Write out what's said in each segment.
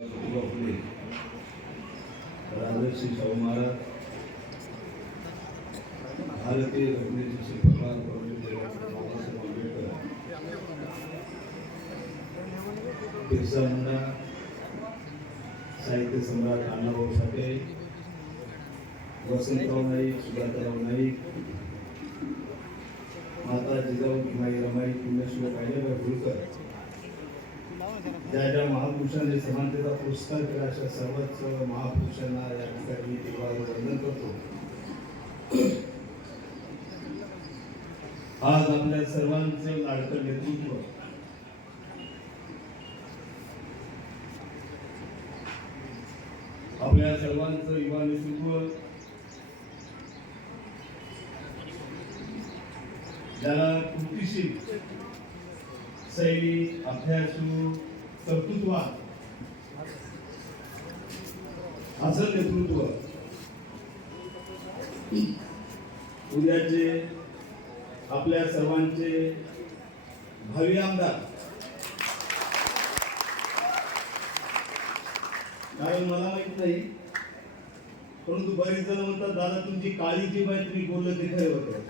फुले राजर्षी शाहू महाराज भारतीय घटनेचे शिल्पकार बाबासाहेब आंबेडकर बिरसा मुंडा साहित्य सम्राट अण्णाभाऊ साठे वसंतराव नाईक सुधाकरराव नाईक माता जिजाऊ माई रमाई पुण्यश्लोक अहिल्याबाई होळकर ज्या ज्या महापुरुषांनी समानतेचा पुरस्कार केला अशा सर्वच महापुरुषांना या ठिकाणी मी देवाला वंदन करतो. आज आपल्या सर्वांचं लाडकं नेतृत्व. आपल्या सर्वांचं युवा नेतृत्व. ज्याला कृतीशील सैनिक अभ्यासू कर्तृत्वान असं नेतृत्व. उद्याचे आपल्या सर्वांचे भावी आमदार. कारण मला माहीत नाही. परंतु बरेच जण म्हणतात दादा तुमची काळीची बाई तुम्ही बोललं ते खरं होतं.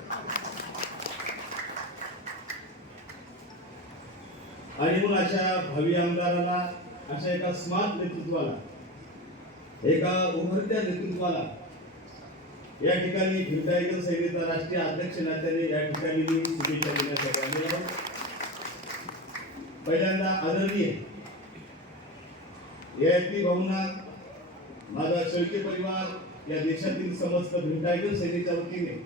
आणि मग अशा भावी आमदाराला अशा एका स्मार्ट नेतृत्वाला एका उभरत्या नेतृत्वाला या ठिकाणी भिवटाईकर सैनिकचा राष्ट्रीय अध्यक्ष नात्याने या ठिकाणी मी शुभेच्छा देण्यासाठी आलेलो आहे. पहिल्यांदा आदरणीय ययाती भाऊंना माझा शेळके परिवार या देशातील समस्त भिवटाईकर सैनिकच्या वतीने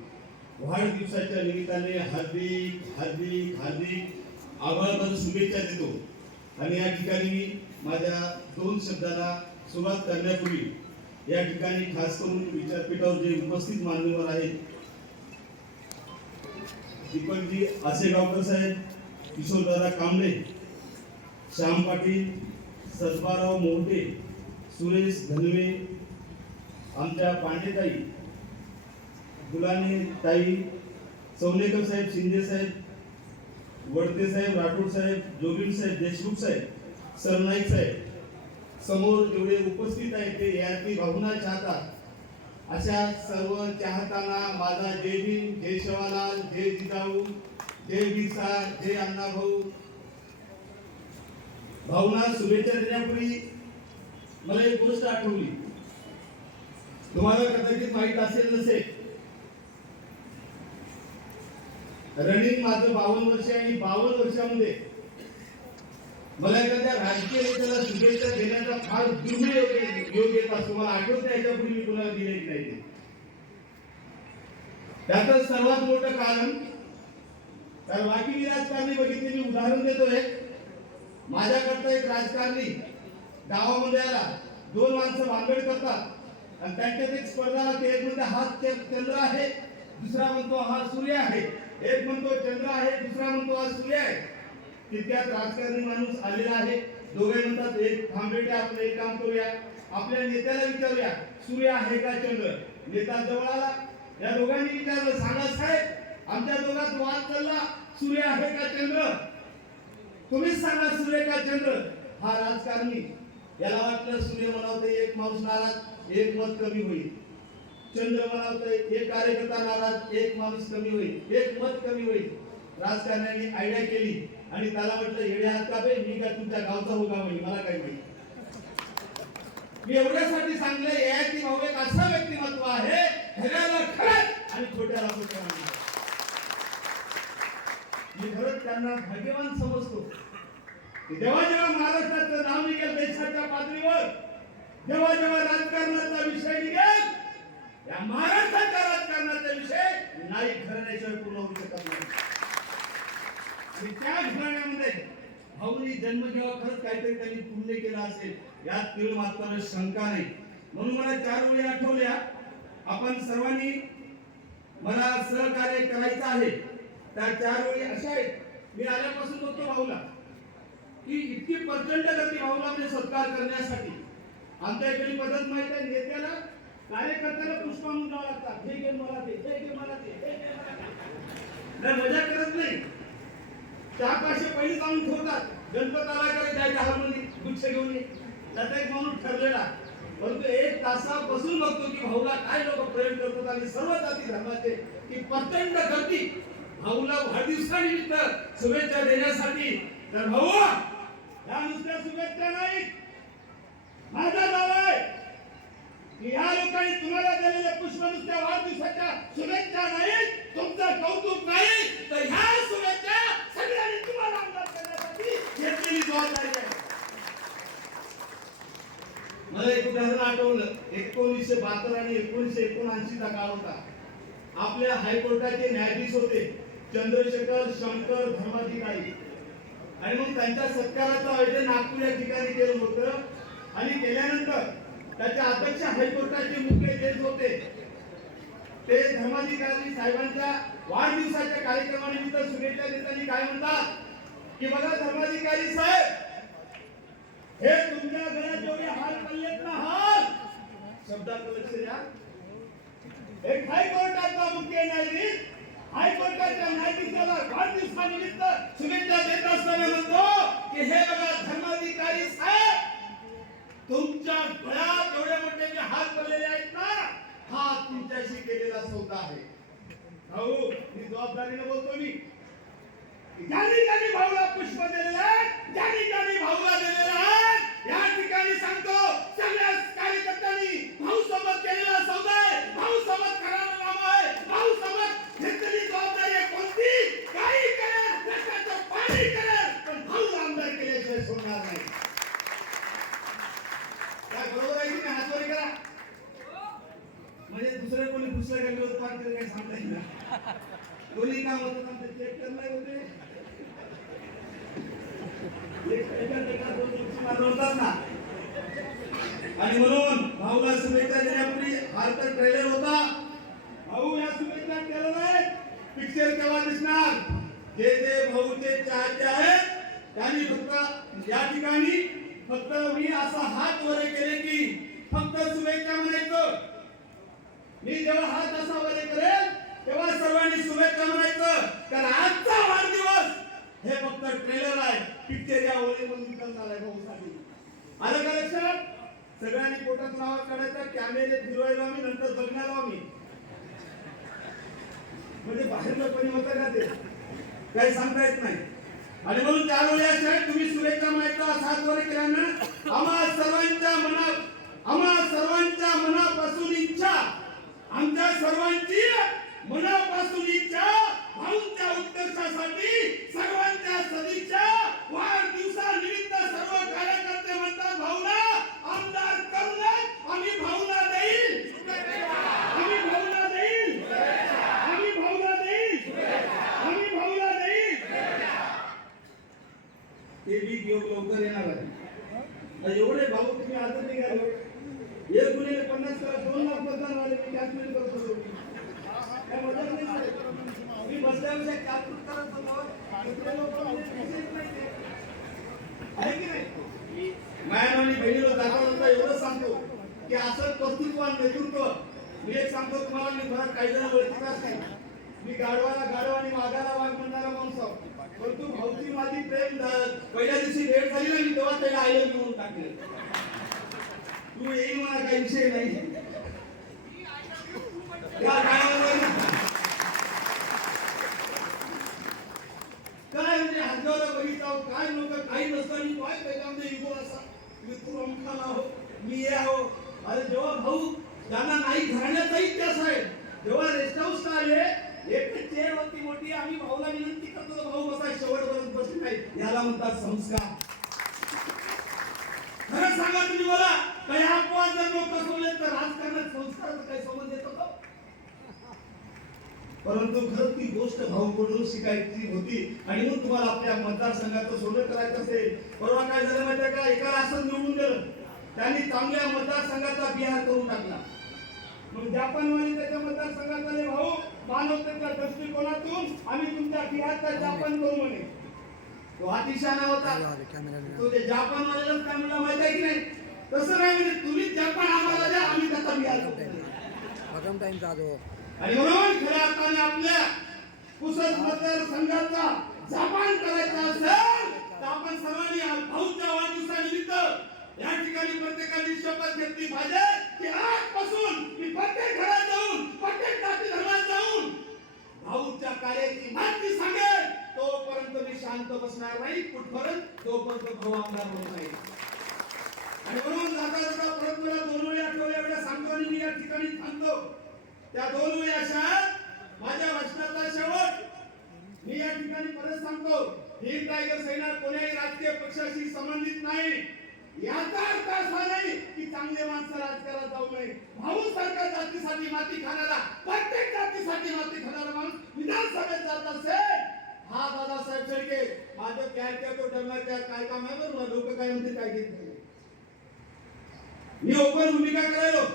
वाढदिवसाच्या निमित्ताने हार्दिक हार्दिक हार्दिक आभार शुभेच्छा देतो. आणि या ठिकाणी मी माझ्या दोन शब्दाला सुरुवात करण्यापूर्वी या ठिकाणी खास करून विचारपीठावर जे उपस्थित मान्यवर आहेत दीपकजी आसेगावकर साहेब किशोरदादा कांबळे श्याम पाटील सदबाराव मोहटे सुरेश धनवे आमच्या पांडेताई गुलाने ताई चौलेकर साहेब शिंदे साहेब वडते साहेब राठोड साहेब जोगील साहेब देशमुख साहेब सरनाईक साहेब समोर जेवढे उपस्थित आहेत ते याची भावना चाहतात अशा सर्व चाहताना माझा जय भीम जय शिवालाल जय जिजाऊ जय बिरसा जय अण्णाभाऊ भावना शुभेच्छा देण्यापूर्वी मला एक गोष्ट आठवली. तुम्हाला कदाचित माहीत असेल नसेल रनिंग माझं बावन्न वर्ष आणि बावन्न वर्षामध्ये मला एखाद्या राजकीय नेत्याला शुभेच्छा देण्याचा फार दुर्मिळ योग येत असतो. मला आठवत नाही याच्यापूर्वी मी कुणाला दिलेली नाही ते. त्याचं सर्वात मोठं कारण कारण बाकी राजकारणी बघितले मी उदाहरण देतोय. माझ्याकडचा एक राजकारणी गावामध्ये आला. दोन माणसं भांगड करतात. आणि त्यांच्यात एक स्पर्धा लागते एक म्हणतो हा चंद्र आहे. दुसरा म्हणतो हा सूर्य आहे. एक म्हणतो चंद्र आहे दुसरा म्हणतो आज सूर्य आहे. तितक्यात राजकारणी माणूस आलेला आहे. दोघे म्हणतात एक थांबेटे आपण एक काम करूया. आपल्या नेत्याला विचारूया सूर्य आहे का चंद्र? नेता जवळ आला. या दोघांनी विचारलं सांगा साहेब आमच्या दोघात वाद चालला. सूर्य आहे का चंद्र? तुम्हीच सांगा सूर्य का चंद्र? हा राजकारणी. याला वाटलं सूर्य म्हणावते एक माणूस नाराज एक मत कमी होईल. चंद्र एक कार्यकर्ता नाराज एक माणूस कमी होईल एक मत कमी होईल. राजकारण्याने आयडिया केली आणि त्याला म्हटलं येडे हात का बे? मी काय तुमच्या गावचा हो का म्हणजे मला काय माहिती? मी एवढ्यासाठी सांगले ययाती भाऊ एक असं व्यक्तिमत्व आहे खऱ्याला खरंच आणि छोट्याला खोटं मी खरंच त्यांना भाग्यवान समजतो. जेव्हा जेव्हा महाराष्ट्राचं नाव निघेल देशाच्या पातळीवर जेव्हा जेव्हा राजकारणाचा विषय निघेल या महाराष्ट्राच्या राजकारणाचा विषय नाही घराण्याशिवाय पूर्ण होऊ शकत नाही. आणि त्या घराण्यामध्ये भाऊनी जन्म जेव्हा खरंच काहीतरी त्यांनी पुण्य केलं असेल यात तीळ मात्र शंका नाही. म्हणून मला चार वेळी आठवल्या. आपण सर्वांनी मला सहकार्य करायचं आहे. त्या चार वेळी अशा आहेत. मी आल्यापासून बघतो भाऊला की इतकी प्रचंड गती भाऊला म्हणजे सत्कार करण्यासाठी. आमच्या इकडे पद्धत माहिती आहे नेत्याला कार्यकर्त्याला पुष्पांजली द्यावं लागतात हे घे मला ते हे घे मला ते हे नाही, मजा करत नाही. चार पाचशे पहिले जाऊन ठेवतात. गणपत आला का जायच्या हारमध्ये गुच्छ घेऊन ये. त्याचा एक माणूस ठरलेला. परंतु एक तासापासून बघतो की भाऊला काय लोक प्रेम करतात आणि सर्व जाती धर्माचे की प्रचंड गर्दी. भाऊला वाढदिवसानिमित्त शुभेच्छा देण्यासाठी. तर भाऊ ह्या नुसत्या शुभेच्छा नाही माझा दावा आहे. या लोकांनी तुम्हाला दिलेले पुष्प नुसत्या वाढदिवसाच्या शुभेच्छा नाही तुमचं कौतुक नाही तर ह्या शुभेच्छा सगळ्यांनी तुम्हाला आमदार करण्यासाठी घेतलेली जबाबदारी आहे. मला एक उदाहरण आठवलं एकोणीसशे बहात्तर आणि एकोणीसशे एकोणऐंशी चा काळ होता. आपल्या हायकोर्टाचे न्यायाधीश होते चंद्रशेखर शंकर धर्माधिकारी. आणि मग त्यांच्या सत्काराचं आयोजन नागपूर या ठिकाणी केलं होतं. आणि केल्यानंतर त्याच्या अध्यक्ष हायकोर्टाचे मुख्य जज होते. ते धर्माधिकारी साहेबांच्या वाढदिवसाच्या कार्यक्रमानिमित्त शुभेच्छा देताना काय म्हणतात? की बघा धर्माधिकारी साहेब हे तुमच्या घरात जेवढे हाल पडलेत ना हाल शब्दाचं लक्ष द्या. एक हायकोर्टाचा मुख्य न्यायाधीश हायकोर्टाच्या न्यायाधीशाला वाढदिवसानिमित्त शुभेच्छा देत असताना म्हणतो की हे बघा धर्माधिकारी साहेब तुमच्या गळ्यात एवढे मोठे जे हात पडलेले आहेत ना हा तुमच्याशी केलेला सौदा आहे भाऊ मी जबाबदारीने बोलतो मी. ज्यांनी ज्यांनी भाऊला पुष्प दिलेलं ज्यांनी ज्यांनी भाऊला दिलेलं आहे या ठिकाणी सांगतो सगळ्या कार्यकर्त्यांनी भाऊ सोबत केलेला सौदा आहे भाऊ सोबत करारा नामा आहे भाऊ सोबत घेतलेली जबाबदारी आहे कोणती काही करेल रक्ताचं पाणी करेल पण भाऊ आमदार केल्याशिवाय सोडणार नाही काय बरोबर आहे की नाही हातवारी करा म्हणजे दुसरे कोणी दुसऱ्या गाडीवर पार केलं काही सांगता येईल ना दोन्ही काम होतं आमचे चेक करणार होते एक एका एका दोन दिवशी मारलं होतात ना आणि म्हणून भाऊला शुभेच्छा देण्यापूर्वी हा तर ट्रेलर होता. भाऊ या शुभेच्छा केलं नाही पिक्चर केव्हा दिसणार? जे जे भाऊचे चाहते आहेत त्यांनी फक्त या ठिकाणी फक्त मी असा हात वर केले की फक्त शुभेच्छा म्हणायचं. मी जेव्हा हात असा वर करेल तेव्हा सर्वांनी शुभेच्छा म्हणायचं. कारण आजचा वाढदिवस हे फक्त ट्रेलर आहे. पिक्चर या ओळीमधून निकलणार आहे भाऊसाठी. आलं का लक्षात? सगळ्यांनी पोटात आवाज काढायचा कॅमेरे फिरवायला आम्ही नंतर बघणार आम्ही म्हणजे बाहेरलं कोणी होतं का ते? काही सांगता येत नाही. आणि म्हणून त्यावेळी असं तुम्ही सुरेखा माहिती सात वर केल्यानं आम्हा सर्वांच्या मनात आम्हा सर्वांच्या मनापासून इच्छा आमच्या सर्वांची मनापासून इच्छा भाऊंच्या उत्कर्षासाठी सर्वांच्या सदिच्छा वाढदिवसानिमित्त सर्व कार्यकर्ते म्हणतात भाऊला आमदार करूनच आम्ही भाऊला देईल आम्ही भाऊला देईल आम्ही भाऊला देईल आम्ही भाऊला देईल ते बी योग लवकर येणार आहे. एवढे भाऊ तुम्ही आता निघाले. एक गुन्हे पन्नास करा दोन लाख मतदान आले मी कॅल्क्युलेट करत होतो. काय मदत नाही साहेब. मी बसल्यापेक्षा कॅल्क्युलेट करत होतो दुसरे लोक आहे की नाही? मॅम आणि बहिणीला दाखवल्यानंतर एवढं सांगतो की असं कर्तृत्वान नेतृत्व मी एक सांगतो तुम्हाला मी घरात काही जण ओळखीचाच नाही मी गाडवाला गाडव आणि वाघाला वाघ म्हणणारा माणूस आहोत. तू भाऊची माझी प्रेम पहिल्या दिवशी भेट झाली ना मी तेव्हा त्याला आय लव्ह म्हणून टाकले. तू येईल मला काही विषय नाही. काय म्हणजे हातगावला बघितला काय लोक काही नसताना काय त्याच्यामध्ये इगो असा? म्हणजे हो, मी तू अमखान आहो मी हे आहो अरे जेव्हा भाऊ त्यांना नाही घराण्याचा इतिहास आहे जेव्हा रेस्ट हाऊसला आले एक चेअर होती मोठी आम्ही भाऊला विनंती करतो भाऊ बसा शेवटपर्यंत बसले नाही याला म्हणतात संस्कार. खरं सांगा तुम्ही मला काही अपवाद जर लोक कसवले तर राजकारणात संस्काराचा काही संबंध येतो का? परंतु खरंच ती गोष्ट भाऊकडून शिकायची होती आणि मग तुम्हाला आपल्या मतदारसंघाचं सोडं करायचं असेल. परवा काय झालं माहिती का? एका असं निवडून दिलं त्यांनी चांगल्या मतदारसंघाचा बिहार करून टाकला. मग जपानवाले त्याच्या मतदारसंघात आले भाऊ मानवतेच्या दृष्टिकोनातून आम्ही तुमच्या बिहारचा जापान करू म्हणे. तो अतिशहाणा होता. तो ते जापान वाल्याला काय म्हणला माहिती आहे की नाही? तसं नाही म्हणजे तुम्ही जापान आम्हाला द्या आम्ही त्याचा बिहार प्रथम टाइम जाधव आणि म्हणून खऱ्या अर्थाने आपल्या पुसद मतदारसंघाचा जपान करायचा असेल तर आपण सर्वांनी भाऊच्या वाढदिवसानिमित्त या ठिकाणी प्रत्येकाने शपथ घेतली पाहिजे की आजपासून मी प्रत्येक घरात जाऊन प्रत्येक जाती धर्मात जाऊन भाऊच्या कार्याची माहिती सांगेल तोपर्यंत मी शांत बसणार नाही कुठपर्यंत? तोपर्यंत भाऊ आमदार होत नाही. आणि म्हणून जाता जाता परत मला दोन वेळी आठवड्या वेळा सांगतो आणि मी या ठिकाणी थांबतो त्या दोन वेळी अशा माझ्या भाषणाचा शेवट मी या ठिकाणी परत सांगतो. ही टायगर सेना कोण्याही राजकीय पक्षाशी संबंधित नाही. याचा अर्थ असा नाही की चांगले माणसं राजकारणात जाऊ नये. भाऊ सारख्या जातीसाठी माती खाणारा प्रत्येक जातीसाठी माती खाणारा माणूस विधानसभेत जात असेल. हा दादासाहेब शेळके माझं काय काय तो डरणार त्या काय काम आहे बरोबर लोक काय म्हणते काय घेत नाही. मी ओपन भूमिका करायलो.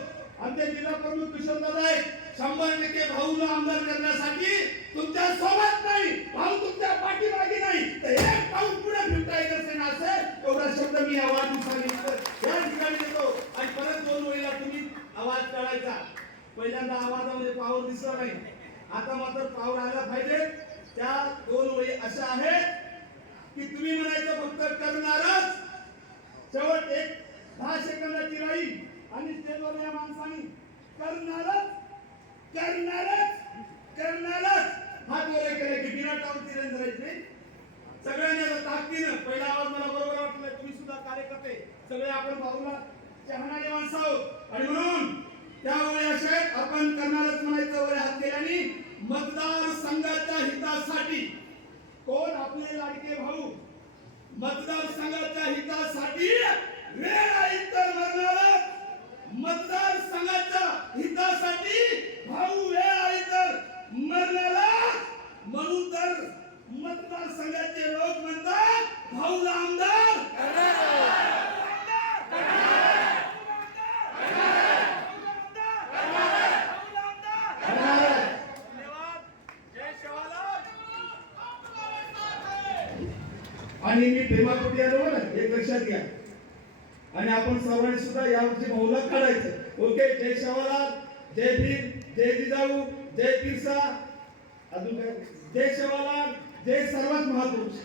आमचे जिल्हा प्रमुख किशोर दादा आहे शंभर टक्के भाऊला आमदार करण्यासाठी तुमच्यासोबत नाही भाऊ तुमच्या पाठीमागे नाही तर एक पाऊल पुढे फिरता येत असेल असेल एवढा शब्द मी आवाज सांगितलं या ठिकाणी देतो आणि परत दोन वेळेला तुम्ही आवाज काढायचा पहिल्यांदा आवाजामध्ये म्हणजे पावर दिसला नाही. आता मात्र पावर आला पाहिजे. त्या दोन वेळी अशा आहेत की तुम्ही म्हणायचं फक्त करणारच. शेवट एक दहा सेकंदाची राहील आणि स्टेजवर या माणसाने करणारच. करणारच. करणारच. हा वगैरे केले की बिना टाऊन तिरंज नाही. सगळ्यांनी आता ताकदीनं पहिला आवाज मला बरोबर वाटलं तुम्ही सुद्धा कार्यकर्ते सगळे आपण भाऊला चहाणारे माणसं आहोत. आणि म्हणून त्यावेळी असे आपण करणारच म्हणायचं वर हात केल्याने मतदार संघाच्या हितासाठी. कोण आपले लाडके भाऊ? मतदारसंघाच्या हितासाठी वेळ आली तर मरणार. मतदार संघाच्या हितासाठी भाऊ वेळ आली तर मरणार. म्हणून तर मतदार संघाचे लोक म्हणतात भाऊला आमदार. आणि मी प्रेमापोटी आलो बरं एक लक्षात घ्या आणि आपण सर्वांनी सुद्धा यावरची भाऊला काढायचं. ओके जय शवालाल जय भीम जय जिजाऊ जय बिरसा अजून काय? जय शवालाल जय सर्वात महापुरुष.